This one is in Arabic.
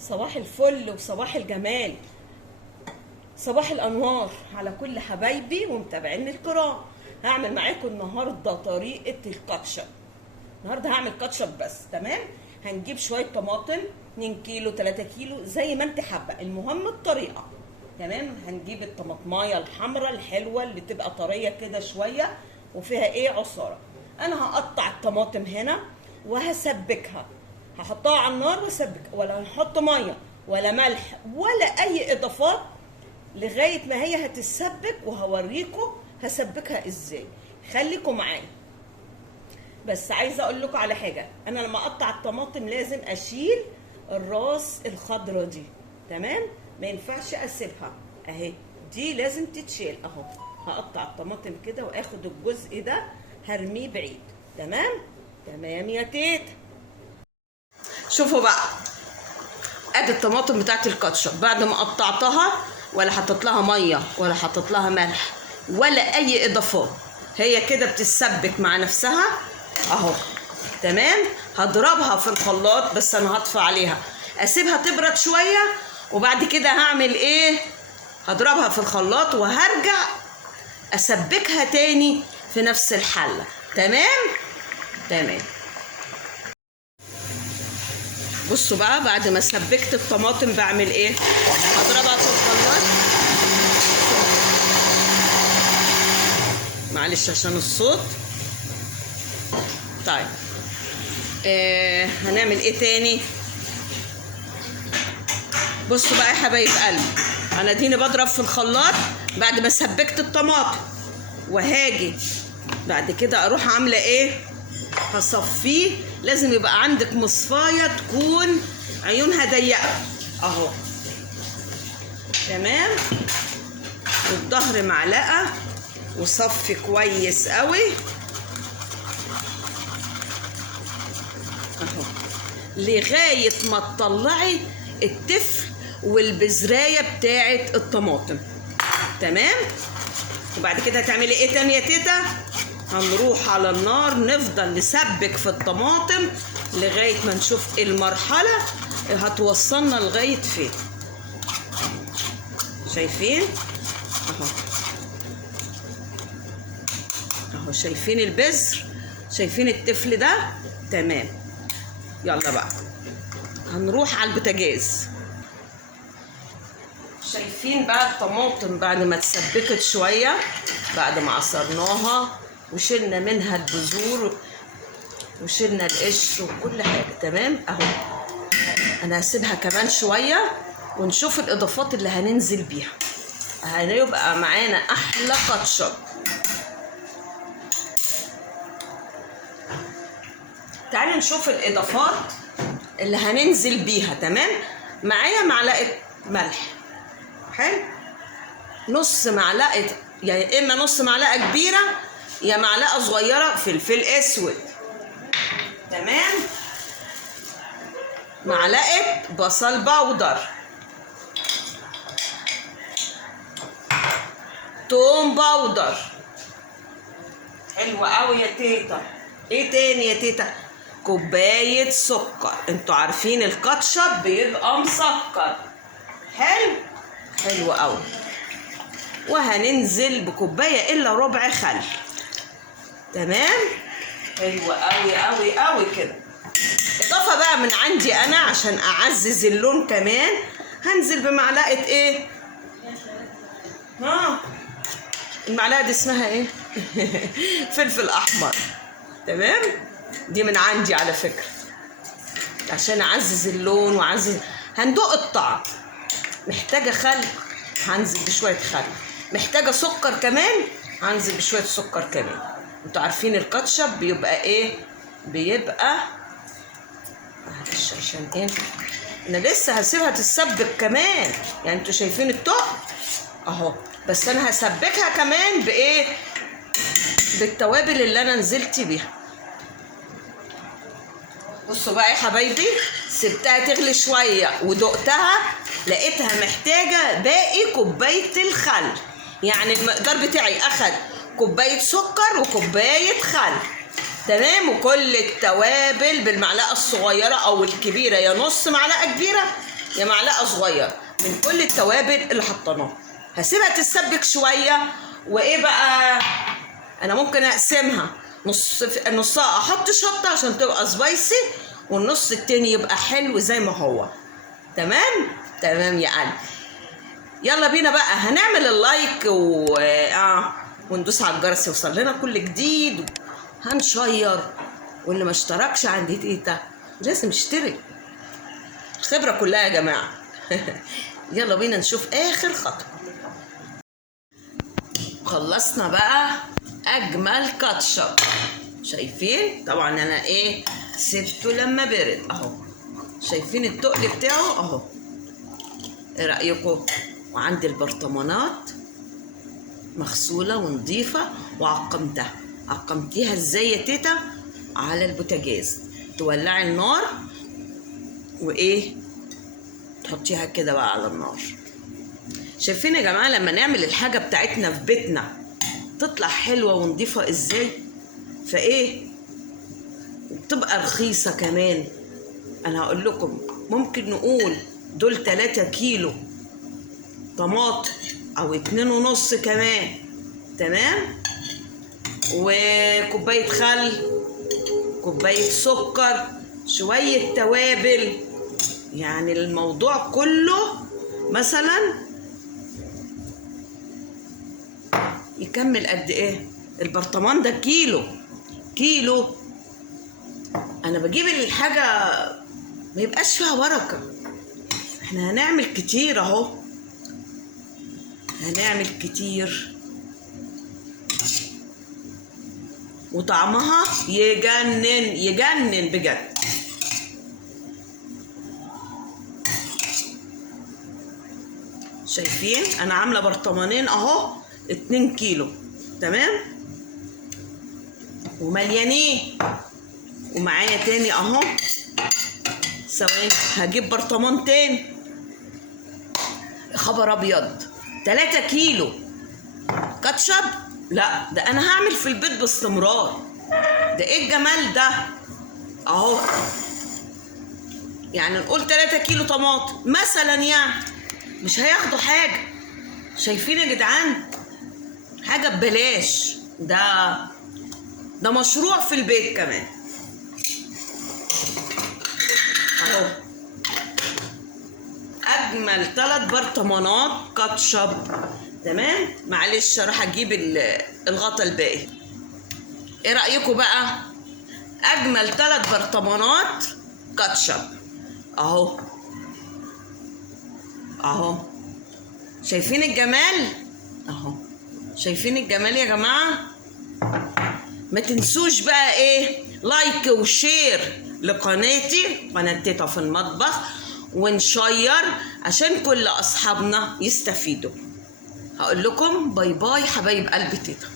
صباح الفل وصباح الجمال، صباح الانوار على كل حبايبي ومتابعين الكرام. هعمل معاكم النهارده طريقه الكاتشب. النهارده هعمل كاتشب بس، تمام. هنجيب شويه طماطم 2 كيلو 3 كيلو زي ما انت حابه، المهم الطريقه. تمام. هنجيب الطماطمايه الحمراء الحلوه اللي تبقى طريه كده شويه وفيها عصاره. انا هقطع الطماطم هنا وهسبكها، هحطها على النار واسبك، ولا هنحط ميه ولا ملح ولا اي اضافات لغايه ما هي هتتسبك، وهوريكم هسبكها ازاي. خليكم معايا. بس عايزه اقول لكم على حاجه، انا لما اقطع الطماطم لازم اشيل الراس الخضره دي، تمام. ما ينفعش اسيبها اهي، دي لازم تتشيل اهو. هقطع الطماطم كده واخد الجزء ده هرميه بعيد. تمام تمام يا تيتا. شوفوا بقى، ادي الطماطم بتاعت الكاتشب بعد ما قطعتها، ولا حطيت لها ميه ولا حطيت لها ملح ولا اي اضافات، هي كده بتتسبك مع نفسها اهو. تمام. هضربها في الخلاط، بس انا هطفي عليها اسيبها تبرد شويه، وبعد كده هعمل هضربها في الخلاط وهرجع اسبكها تاني في نفس الحله. تمام تمام. بصوا بقى، بعد ما سبكت الطماطم بعمل هضربها في الخلاط. معلش عشان الصوت. طيب هنعمل تاني. بصوا بقى يا حبايب قلبي، انا اديني بضرب في الخلاط بعد ما سبكت الطماطم، وهاجي بعد كده اروح عامله هصفيه. لازم يبقى عندك مصفايه تكون عيونها ضيقه اهو. تمام. والظهر معلقه، وصفي كويس قوي اهو لغايه ما تطلعي التفل والبذرايه بتاعه الطماطم. تمام. وبعد كده هتعملي تاني يا تيتا؟ هنروح على النار نفضل نسبك في الطماطم لغايه ما نشوف المرحله هتوصلنا لغايه فين. شايفين اهو اهو، شايفين البذر، شايفين التفل ده. تمام. يلا بقى هنروح على البوتاجاز. شايفين بقى الطماطم بعد ما اتسبكت شويه، بعد ما عصرناها وشلنا منها البذور وشلنا القش وكل حاجه. تمام اهو. انا هسيبها كمان شويه ونشوف الاضافات اللي هننزل بيها، هيبقى معانا احلى كاتشب. تعالوا نشوف الاضافات اللي هننزل بيها. تمام. معايا معلقه ملح، حلو، نص معلقه، يعني اما نص معلقه كبيره يا معلقه صغيره فلفل اسود. تمام. معلقه بصل بودر، توم بودر. حلوه قوي يا تيتا. تاني يا تيتا؟ كوبايه سكر. انتوا عارفين الكاتشب بيبقى مسكر. حلو حلو قوي. وهننزل بكوبايه الا ربع خل. تمام. حلو قوي قوي قوي كده. اضافه بقى من عندي انا عشان اعزز اللون كمان، هنزل بمعلقه المعلقه دي اسمها فلفل احمر. تمام. دي من عندي على فكره عشان اعزز اللون واعزز. هندوق الطعم. محتاجه خل هنزل بشويه خل، محتاجه سكر كمان هنزل بشويه سكر كمان. انتوا عارفين الكاتشب بيبقى بيبقى معلش عشان انا لسه هسيبها تتسبك كمان. يعني انتوا شايفين التقل اهو، بس انا هسبكها كمان بالتوابل اللي انا نزلت بيها. بصوا بقى يا حبايبي، سبتها تغلي شويه ودقتها لقيتها محتاجه باقي كوبايه الخل. يعني المقدار بتاعي اخد كوبايه سكر وكوبايه خل. تمام. وكل التوابل بالمعلقه الصغيره او الكبيره، يا نص معلقه كبيره يا معلقه صغيره من كل التوابل اللي حطيناها. هسيبها تتسبك شويه. وايه بقى، انا ممكن اقسمها نصها احط شطه عشان تبقى سبايسي، والنص التاني يبقى حلو زي ما هو. تمام يا قلبي. يلا بينا بقى هنعمل اللايك وندوس على الجرس يوصل لنا كل جديد، هنشير. واللي ما اشتركش عند تيتا لازم يشترك، الخبره كلها يا جماعه. يلا بينا نشوف اخر خطوه. خلصنا بقى اجمل كاتشب. شايفين طبعا انا سبته لما برد اهو. شايفين التقل بتاعه اهو. ايه رايكم؟ وعندي البرطمانات مغسوله ونظيفه عقمتيها ازاي يا تيتا؟ على البوتاجاز، تولعي النار تحطيها كده بقى على النار. شايفين يا جماعه لما نعمل الحاجه بتاعتنا في بيتنا تطلع حلوه ونظيفه ازاي؟ وبتبقى رخيصه كمان. انا هقول لكم ممكن نقول دول 3 كيلو طماطم او 2.5 كمان. تمام. وكوبايه خل، كوبايه سكر، شويه توابل. يعني الموضوع كله مثلا يكمل قد ايه؟ البرطمان ده كيلو. انا بجيب الحاجه ما يبقاش فيها بركه. احنا هنعمل كتير اهو، هنعمل كتير، وطعمها يجنن بجد. شايفين انا عامله برطمانين اهو 2 كيلو. تمام. ومليانين. ومعايا تاني اهو. ثواني هجيب برطمان تاني. خبر ابيض، 3 كيلو كاتشب. لا ده انا هعمل في البيت باستمرار. ده ايه الجمال ده اهو. يعني نقول 3 كيلو طماطم مثلا، يعني مش هياخدوا حاجه. شايفين يا جدعان؟ حاجه ببلاش. ده مشروع في البيت كمان اهو. اجمل 3 برطمانات كاتشب. تمام. معلش راح اجيب الغطا الباقي. ايه رايكم بقى؟ اجمل 3 برطمانات كاتشب اهو. شايفين الجمال اهو. شايفين الجمال يا جماعه؟ ما تنسوش بقى لايك وشير لقناتي، قناه تيتا في المطبخ، ونشير عشان كل اصحابنا يستفيدوا. هقول لكم باي باي حبايب قلب تيتا.